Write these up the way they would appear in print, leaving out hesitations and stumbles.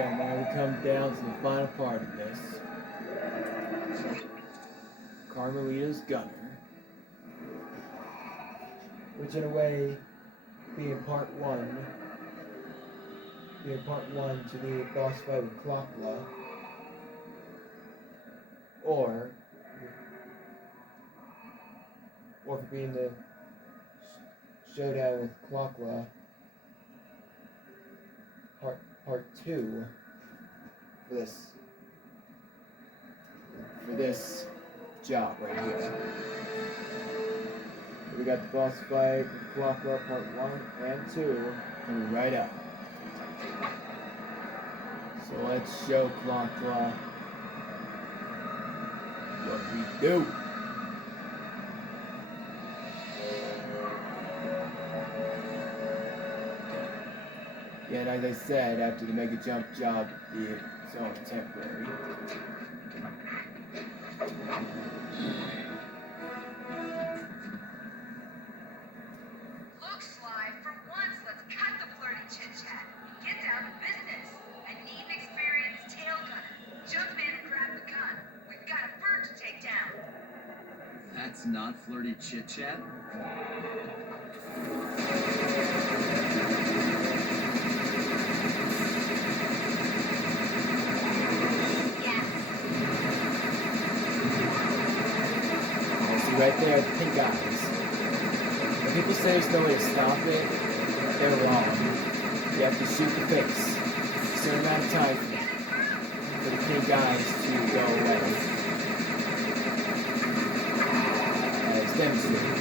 Yeah, now we come down to the final part of this. Carmelita's Gunner. Which in a way, being part one to the boss fight with Clockla, or for being the showdown with Clockla, part two for this job right here. We got the boss fight with Clockla part 1 and 2 coming right up. So let's show Clockla what we do. Yeah, like I said, after the Mega Jump job, it's only temporary. Look, Sly, for once, let's cut the flirty chit-chat. Get down to business. I need an experienced tail gunner. Jump in and grab the gun. We've got a bird to take down. That's not flirty chit-chat? Right there, the pink eyes. When people say there's no way to stop it, they're wrong. You have to shoot the face. A certain amount of time for the pink eyes to go away. As demonstrated.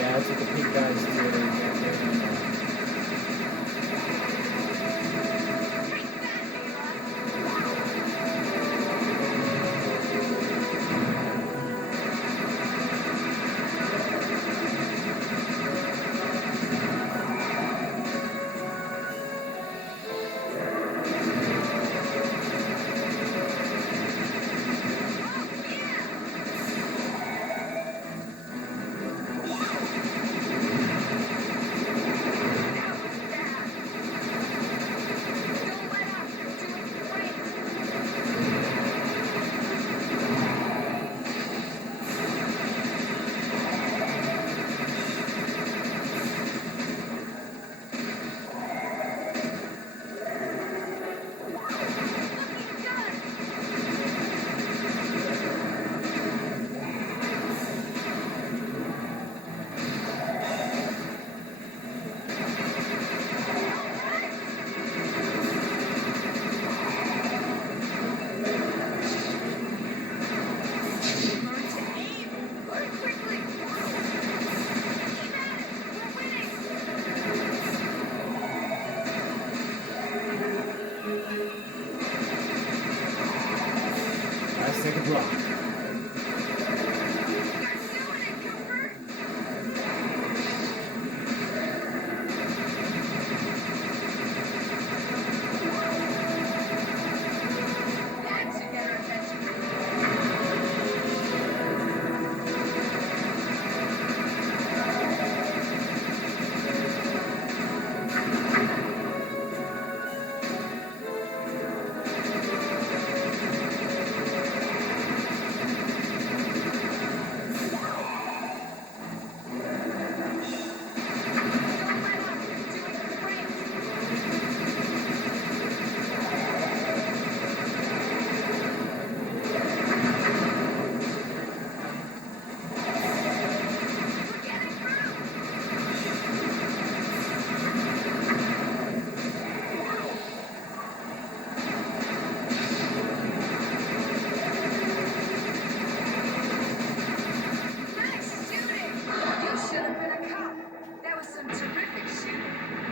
That's what the pink guys do. Let's take a block.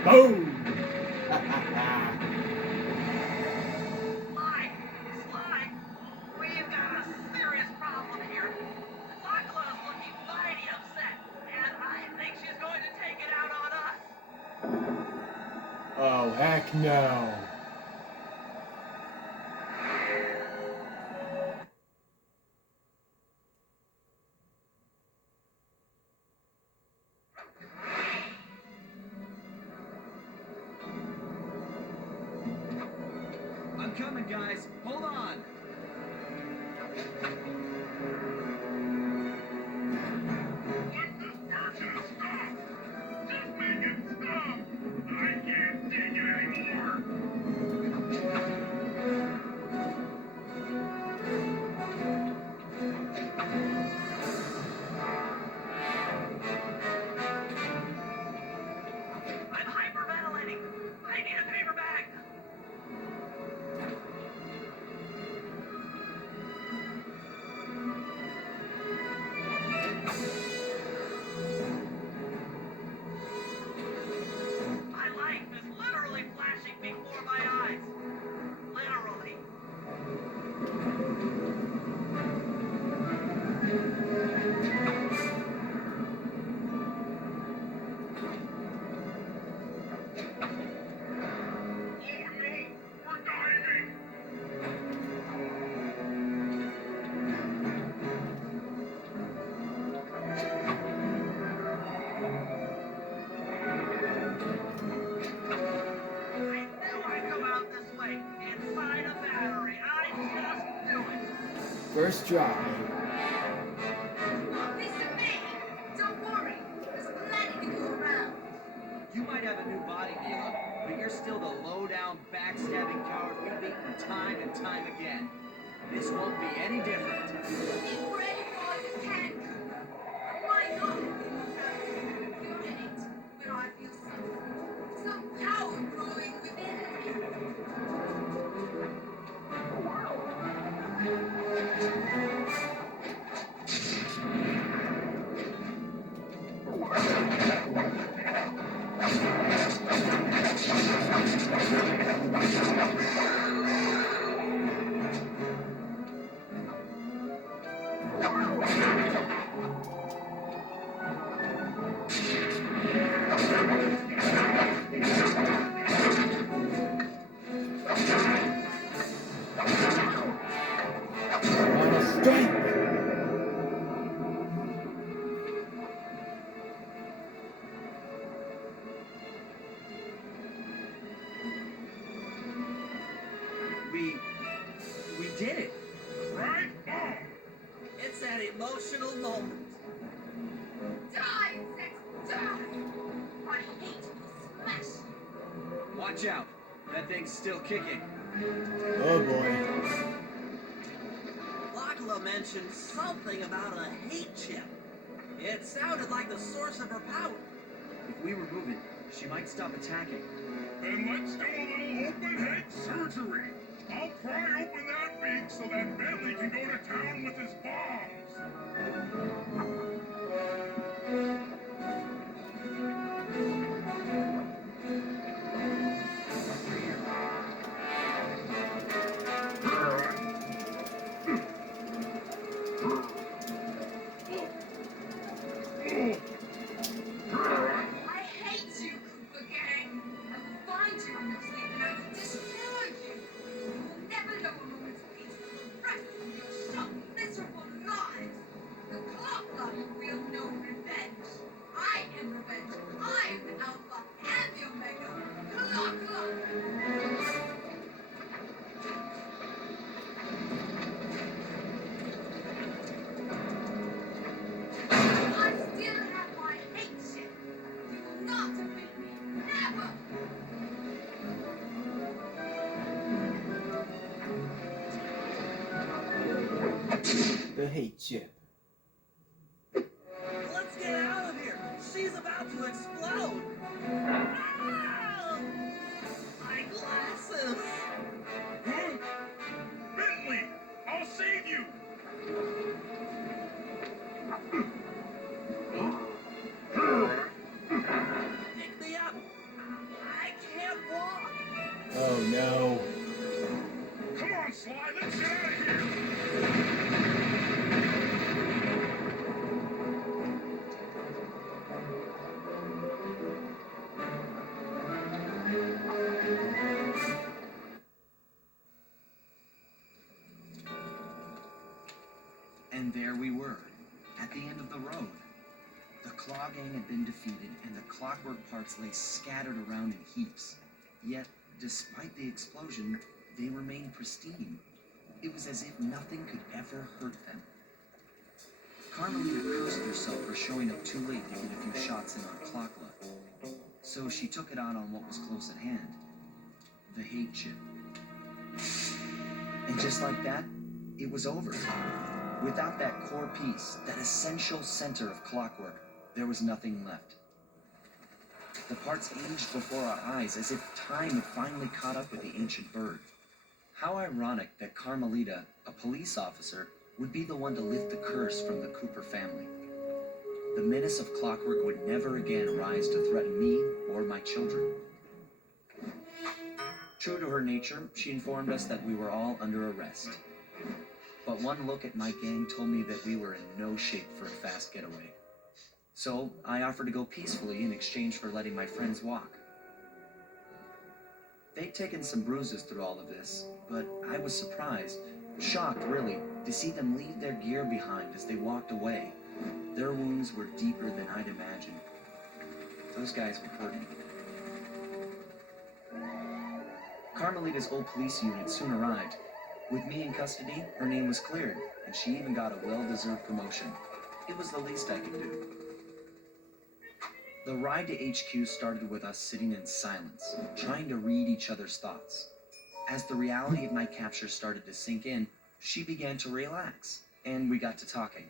Boom! Slide, we've got a serious problem here. Lakla's looking mighty upset, and I think she's going to take it out on us. Oh, heck no. I'm coming, guys. Hold on. Let this version stop! Just make it stop! I can't take it anymore! I'm hyperventilating. I need a paper bag. My life is literally flashing before my eyes. Literally. Oh no! We're diving! I knew I'd come out this way. Inside a battery. I just knew it. First try. Listen, me. Don't worry. There's plenty to go around. You might have a new body, Mila, but you're still the low-down, backstabbing coward we've beaten time and time again. This won't be any different. Be ready for all you can, Cooper. Why not? You're in it, where I feel some power growing within me. Final strike! We did it. Right on! It's an emotional moment. Die, insects, die! I hate to smash. Watch out. That thing's still kicking. Oh boy. Lakla mentioned something about a hate chip. It sounded like the source of her power. If we remove it, she might stop attacking. Then let's do a little open head surgery. I'll pry open that beak so that Bentley can go to town with his bombs. I hate you, Cooper Gang. I will find you in your sleep and I will destroy you. You will never know a moment's peace for the rest of your short, miserable lives. The clock will know revenge. I am revenge. I am the Alpha and the Omega. Clock. I still have my hate ship. You will not defeat me. Never. The hate chip. Let's get out of here. She's about to explode. Ah! My glasses. Huh? Bentley! I'll save you! Pick me up. Sly. Let's get out of here. And there we were, at the end of the road. The Claw Gang had been defeated, and the clockwork parts lay scattered around in heaps. Yet, despite the explosion, they remained pristine. It was as if nothing could ever hurt them. Carmelita cursed herself for showing up too late to get a few shots in on Clockla. So she took it out on what was close at hand, the hate chip. And just like that, it was over. Without that core piece, that essential center of clockwork, there was nothing left. The parts aged before our eyes as if time had finally caught up with the ancient bird. How ironic that Carmelita, a police officer, would be the one to lift the curse from the Cooper family. The menace of clockwork would never again rise to threaten me or my children. True to her nature, she informed us that we were all under arrest. But one look at my gang told me that we were in no shape for a fast getaway. So I offered to go peacefully in exchange for letting my friends walk. They'd taken some bruises through all of this, but I was surprised, shocked really, to see them leave their gear behind as they walked away. Their wounds were deeper than I'd imagined. Those guys were hurting. Carmelita's old police unit soon arrived. With me in custody, her name was cleared, and she even got a well-deserved promotion. It was the least I could do. The ride to HQ started with us sitting in silence, trying to read each other's thoughts. As the reality of my capture started to sink in, she began to relax, and we got to talking.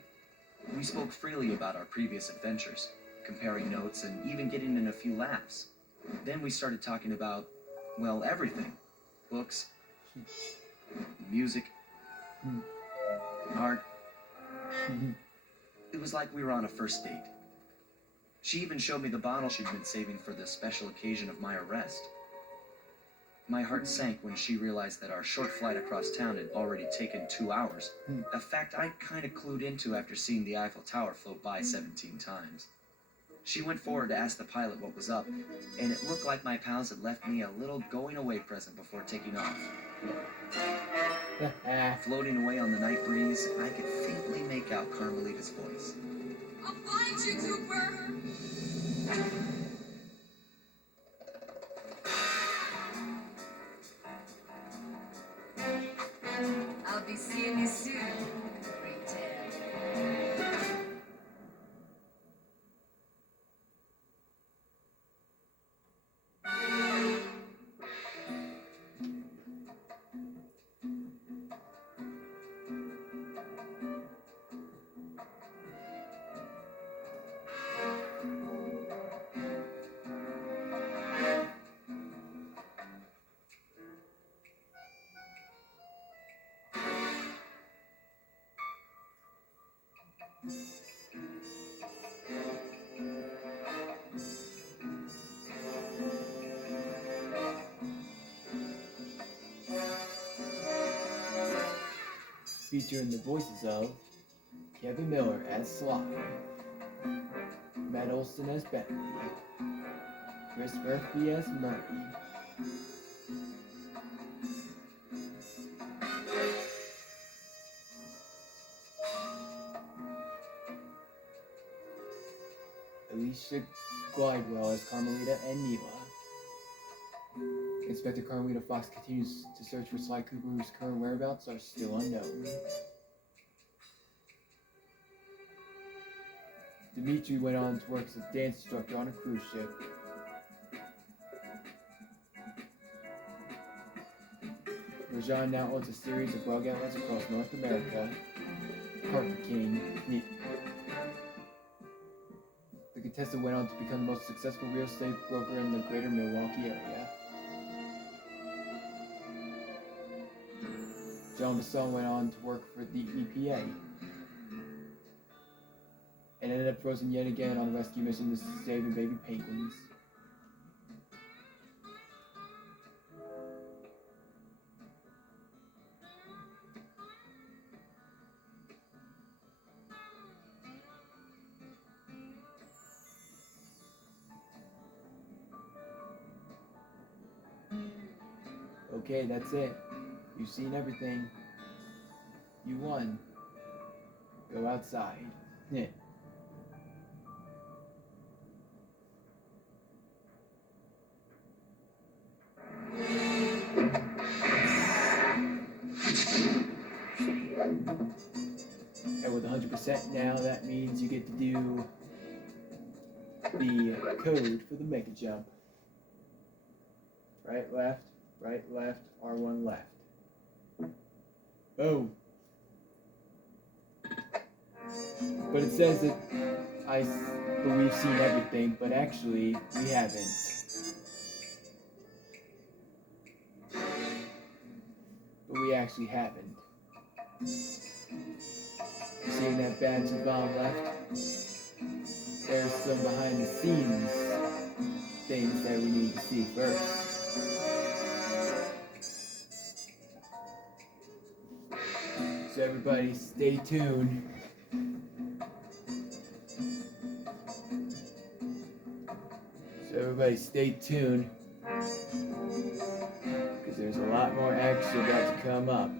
We spoke freely about our previous adventures, comparing notes and even getting in a few laughs. Then we started talking about, well, everything. Books, music, art. It was like we were on a first date. She even showed me the bottle she'd been saving for the special occasion of my arrest. My heart sank when she realized that our short flight across town had already taken 2 hours, a fact I kind of clued into after seeing the Eiffel Tower float by 17 times. She went forward to ask the pilot what was up, and it looked like my pals had left me a little going-away present before taking off. Floating away on the night breeze, I could faintly make out Carmelita's voice. I'll find you, Cooper! I'll be seeing you soon, Retail. Featuring the voices of Kevin Miller as Sly, Matt Olson as Bentley, Chris Murphy as Murray, Alicia Glidewell as Carmelita and Mila. Inspector Carmelita Fox continues to search for Sly Cooper, whose current whereabouts are still unknown. Dimitri went on to work as a dance instructor on a cruise ship. Rajan now owns a series of rug outlets across North America. Carpet King. The contestant went on to become the most successful real estate broker in the greater Milwaukee area. John Basson went on to work for the EPA and ended up frozen yet again on a rescue mission to save baby penguins. Okay, that's it. You've seen everything. You won. Go outside. Yeah. And with 100% now, that means you get to do the code for the Mega Jump. Right, left, R1 left. Boom. But it says that we've seen everything, but actually we haven't. But we actually haven't. Seeing that badge of bomb left? There's some behind the scenes things that we need to see first. So everybody stay tuned. Because there's a lot more action about to come up.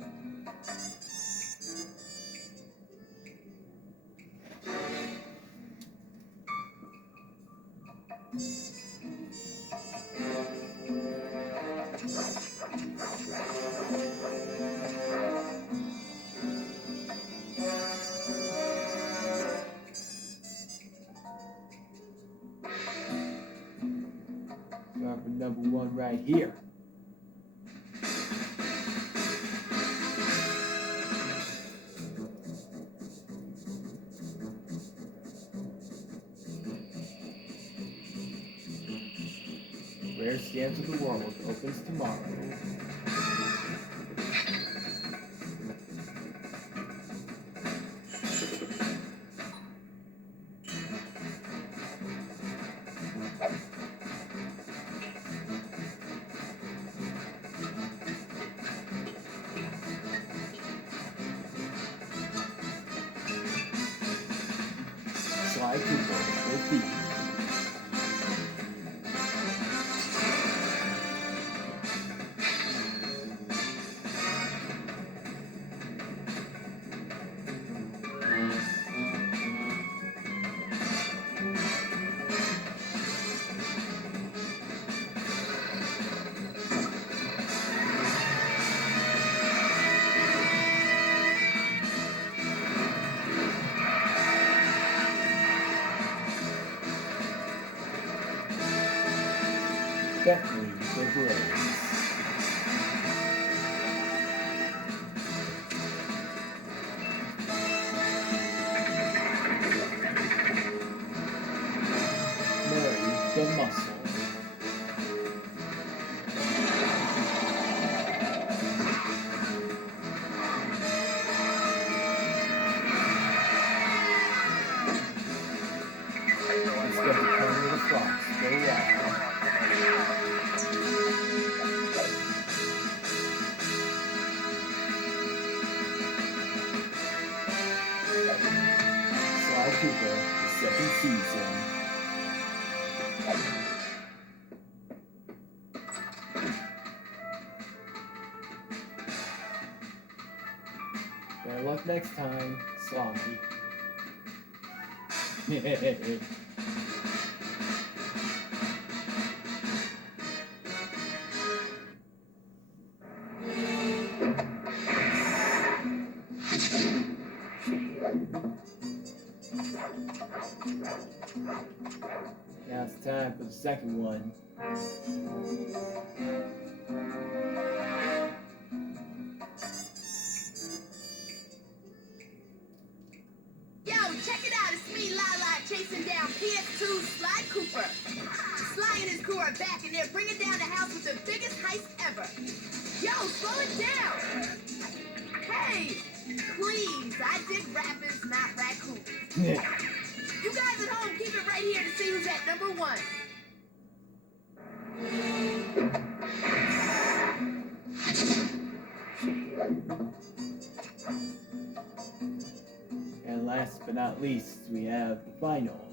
Start with number 1 right here. Rare Scams of the World opens tomorrow. Sly Cooper for Thieves. Bethany the Braves. Mary the Muscle. Let's get the corner of the fox. Go wild. Sly Cooper, the second season. Better luck next time, Sloppy. Now it's time for the second one. Yo, check it out. It's me, Lala, chasing down PS2 Sly Cooper. Sly and his crew are back, and they're bringing down the house with the biggest heist ever. Yo, slow it down. Hey, please. I dig rappers, not raccoons. You guys at home, keep it right here to see who's at number 1. And last but not least, we have the final one.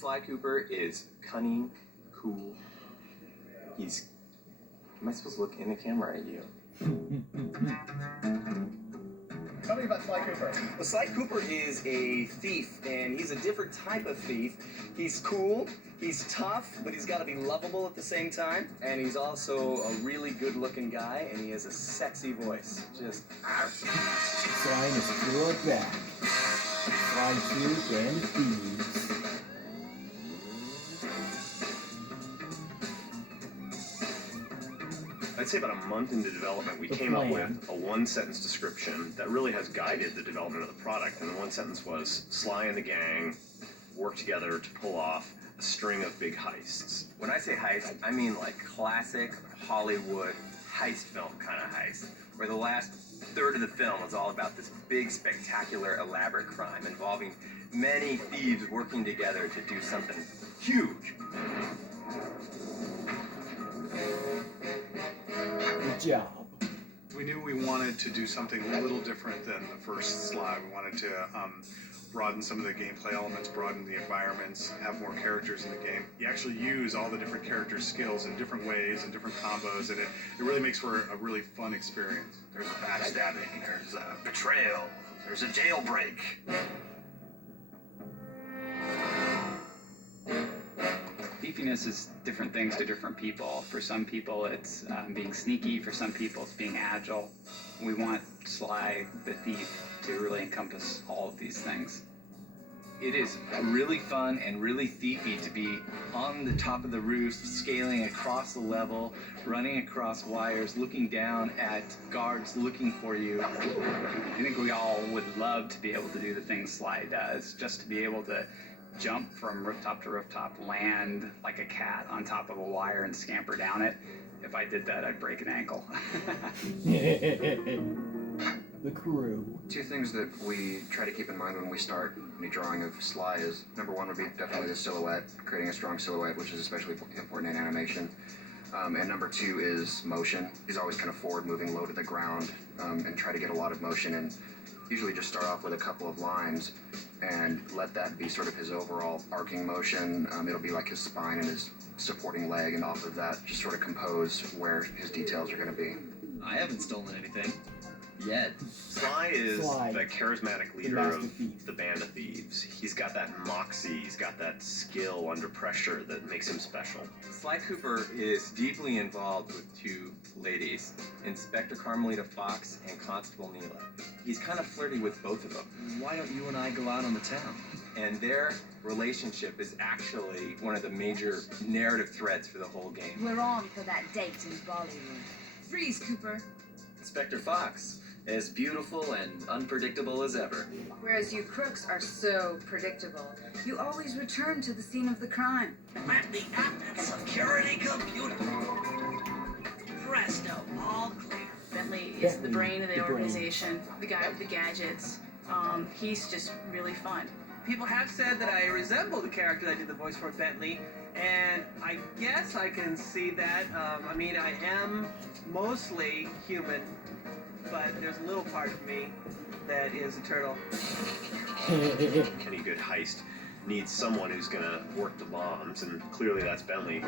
Sly Cooper is cunning, cool. He's... Am I supposed to look in the camera at you? Tell me about Sly Cooper. Well, Sly Cooper is a thief, and he's a different type of thief. He's cool, he's tough, but he's got to be lovable at the same time. And he's also a really good-looking guy, and he has a sexy voice. Just... Sly and his crew are back. Sly 2 and Thieves. I'd say about a month into development, we came up with a one-sentence description that really has guided the development of the product. And the one sentence was, Sly and the gang work together to pull off a string of big heists. When I say heist, I mean like classic Hollywood heist film kind of heist, where the last third of the film is all about this big, spectacular, elaborate crime involving many thieves working together to do something huge. Good job. We knew we wanted to do something a little different than the first Sly. We wanted to broaden some of the gameplay elements, broaden the environments, have more characters in the game. You actually use all the different characters' skills in different ways and different combos, and it really makes for a really fun experience. There's a backstabbing, there's a betrayal, there's a jailbreak. Beefiness is different things to different people. For some people, it's being sneaky. For some people, it's being agile. We want Sly the Thief to really encompass all of these things. It is really fun and really thiefy to be on the top of the roof, scaling across the level, running across wires, looking down at guards looking for you. I think we all would love to be able to do the things Sly does, just to be able to jump from rooftop to rooftop, land like a cat on top of a wire and scamper down it. If I did that, I'd break an ankle. The crew. Two things that we try to keep in mind when we start any drawing of Sly is, number one would be definitely the silhouette, creating a strong silhouette, which is especially important in animation. And number two is motion. He's always kind of forward moving, low to the ground, and try to get a lot of motion, and usually just start off with a couple of lines and let that be sort of his overall arcing motion. It'll be like his spine and his supporting leg, and off of that just sort of compose where his details are going to be. I haven't stolen anything. Yet. Sly is the charismatic leader of thief. the band of thieves. He's got that moxie, he's got that skill under pressure that makes him special. Sly Cooper is deeply involved with two ladies, Inspector Carmelita Fox and Constable Neela. He's kind of flirty with both of them. Why don't you and I go out on the town? And their relationship is actually one of the major narrative threads for the whole game. We're on for that date in Bollywood. Freeze, Cooper. Inspector Fox, as beautiful and unpredictable as ever. Whereas you crooks are so predictable. You always return to the scene of the crime. Let the active security computer. Presto, all clear. Bentley is the brain of the organization, the guy with the gadgets. He's just really fun. People have said that I resemble the character that did the voice for Bentley, and I guess I can see that. I mean, I am mostly human, but there's a little part of me that is a turtle. Any good heist needs someone who's gonna work the bombs, and clearly that's Bentley.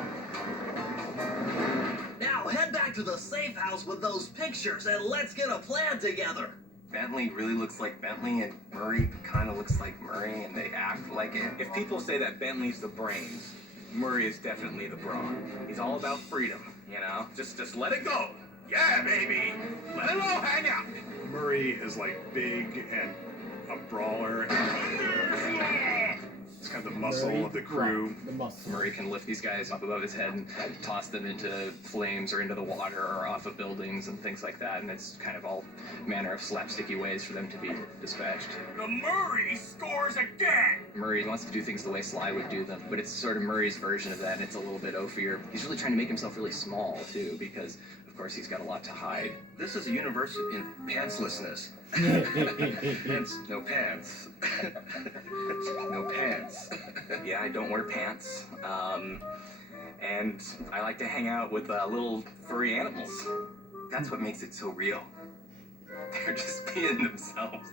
Now head back to the safe house with those pictures and let's get a plan together. Bentley really looks like Bentley, and Murray kind of looks like Murray, and they act like it. If people say that Bentley's the brains, Murray is definitely the brawn. He's all about freedom, you know? Just let it go. Yeah, baby! Let it all hang out! Murray is like big and a brawler. He's kind of the muscle of the crew. The muscle. Murray can lift these guys up above his head and toss them into flames or into the water or off of buildings and things like that, and it's kind of all manner of slapsticky ways for them to be dispatched. The Murray scores again! Murray wants to do things the way Sly would do them, but it's sort of Murray's version of that, and it's a little bit oafier. He's really trying to make himself really small, too, because, of course, he's got a lot to hide. This is a universe in pantslessness. Hence, no pants. No pants. Yeah, I don't wear pants. And I like to hang out with little furry animals. That's what makes it so real. They're just being themselves.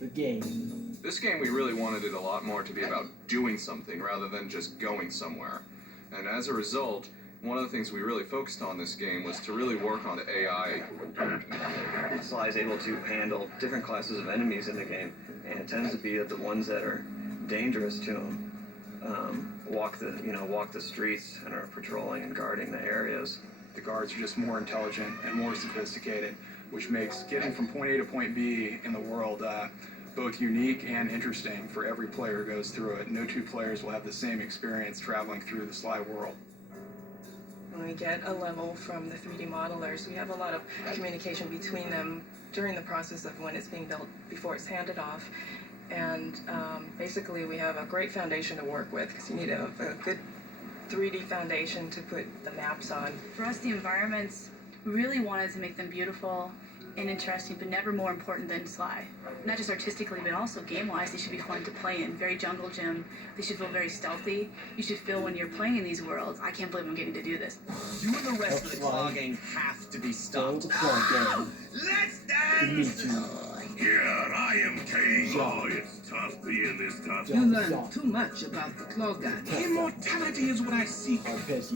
The game. This game, we really wanted it a lot more to be about doing something rather than just going somewhere. And as a result, one of the things we really focused on this game was to really work on the AI. Sly is able to handle different classes of enemies in the game, and it tends to be the ones that are dangerous to him. Walk the streets and are patrolling and guarding the areas. The guards are just more intelligent and more sophisticated, which makes getting from point A to point B in the world both unique and interesting for every player who goes through it. No two players will have the same experience traveling through the Sly world. When we get a level from the 3D modelers, we have a lot of communication between them during the process of when it's being built before it's handed off. And basically we have a great foundation to work with because you need a good 3D foundation to put the maps on. For us, the environments, we really wanted to make them beautiful and interesting, but never more important than Sly. Not just artistically, but also game-wise, they should be fun to play in. Very jungle gym. They should feel very stealthy. You should feel when you're playing in these worlds, I can't believe I'm getting to do this. You and the rest of the Claw gang have to be stopped. Let's dance! Here, I am King. Oh, it's tough being this tough. You learn too much about the Claw gang. Immortality is what I seek.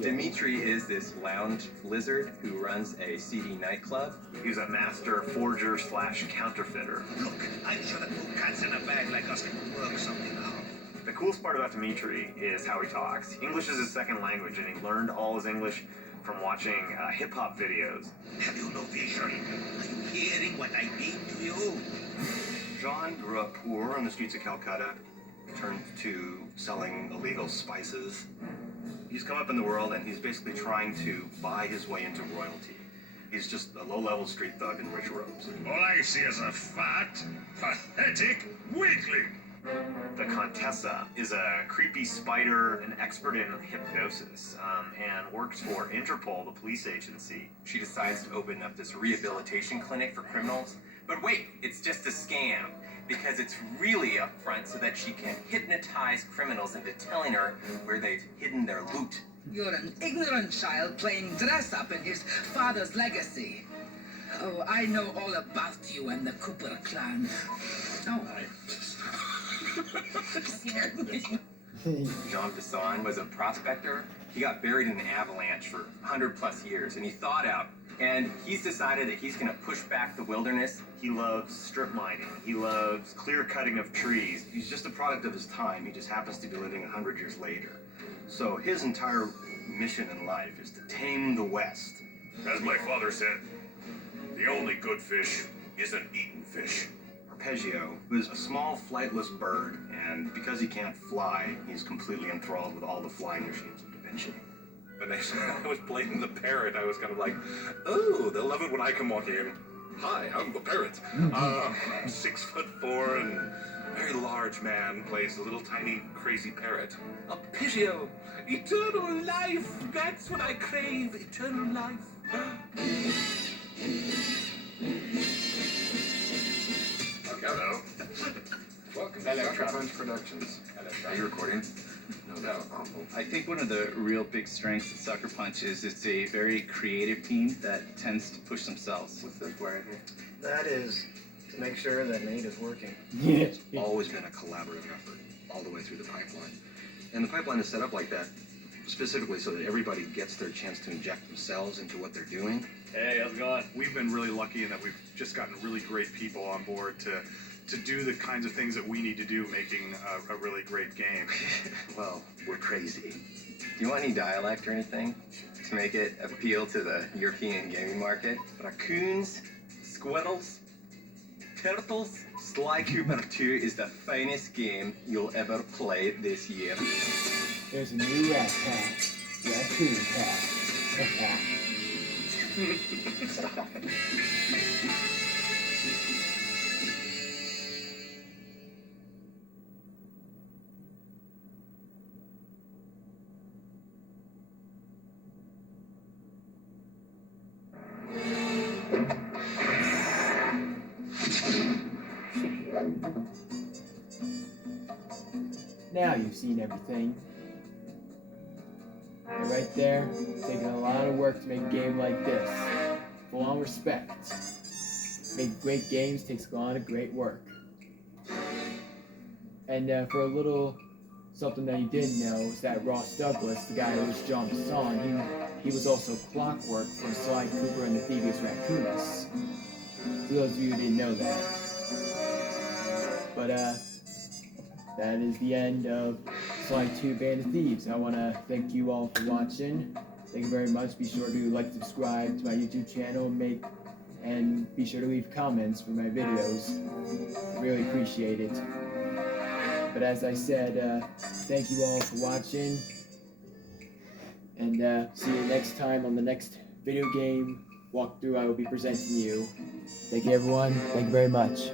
Dimitri is this lounge lizard who runs a seedy nightclub. He's a master forger / counterfeiter. Look, I'm sure that two cats in a bag like us can work something out. The coolest part about Dimitri is how he talks. English is his second language, and he learned all his English from watching hip-hop videos. Have you no vision? Are you hearing what I mean to you? John grew up poor on the streets of Calcutta, turned to selling illegal spices. He's come up in the world and he's basically trying to buy his way into royalty. He's just a low-level street thug in rich robes. All I see is a fat, pathetic weakling. The Contessa is a creepy spider, an expert in hypnosis, and works for Interpol, the police agency. She decides to open up this rehabilitation clinic for criminals. But wait, it's just a scam, because it's really a front so that she can hypnotize criminals into telling her where they've hidden their loot. You're an ignorant child playing dress-up in his father's legacy. Oh, I know all about you and the Cooper clan. Oh, Jean Bisson was a prospector. He got buried in an avalanche for 100+ years, and he thawed out. And he's decided that he's going to push back the wilderness. He loves strip mining. He loves clear cutting of trees. He's just a product of his time. He just happens to be living 100 years later. So his entire mission in life is to tame the West. As my father said, the only good fish isn't eaten fish. Arpeggio is a small flightless bird, and because he can't fly, he's completely enthralled with all the flying machines of Da Vinci. When they said I was playing the parrot, I was kind of like, oh, they'll love it when I come walking in. Hi, I'm the parrot. 6'4" and very large man plays a little tiny crazy parrot. Arpeggio, eternal life, that's what I crave, eternal life. Hello. Welcome to Sucker Punch Productions. Are you recording? No. I think one of the real big strengths of Sucker Punch is it's a very creative team that tends to push themselves. What's this wire here? That is to make sure that Nate is working. It's always been a collaborative effort all the way through the pipeline. And the pipeline is set up like that specifically so that everybody gets their chance to inject themselves into what they're doing. Hey, how's it going? We've been really lucky in that we've just gotten really great people on board to do the kinds of things that we need to do, making a really great game. Well, we're crazy. Do you want any dialect or anything to make it appeal to the European gaming market? Raccoons, squirrels, turtles. Sly Cooper 2 is the finest game you'll ever play this year. There's a new rat pack. Raccoon pack. Now you've seen everything. And right there, taking a lot of work to make a game like this. Full on respect. Making great games takes a lot of great work. And for a little something that you didn't know is that Ross Douglas, the guy who was John Basson, he was also Clockwork from Sly Cooper and the Thieves Raccoonus. For those of you who didn't know that. But that is the end of Sly 2 Band of Thieves. I want to thank you all for watching. Thank you very much. Be sure to like, subscribe to my YouTube channel, and be sure to leave comments for my videos. Really appreciate it. But as I said, thank you all for watching, and see you next time on the next video game walkthrough I will be presenting you. Thank you everyone. Thank you very much.